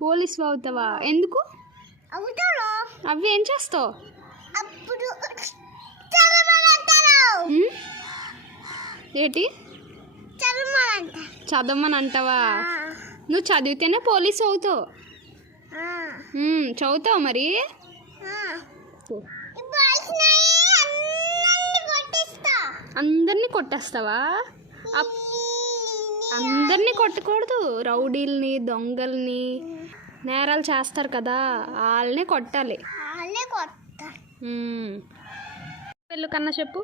Police అవుతావా? ఎందుకు? అవి ఏం చేస్తావు? ఏంటి చదవమని అంటావా? నువ్వు చదివితేనే పోలీస్ అవుతావు. చదువుతావు మరి? అందరినీ కొట్టేస్తావా? అందరినీ కొట్టకూడదు. రౌడీల్ని, దొంగల్ని, నేరాలు చేస్తారు కదా, వాళ్ళనే కొట్టాలి. వెళ్ళు కన్నా చెప్పు.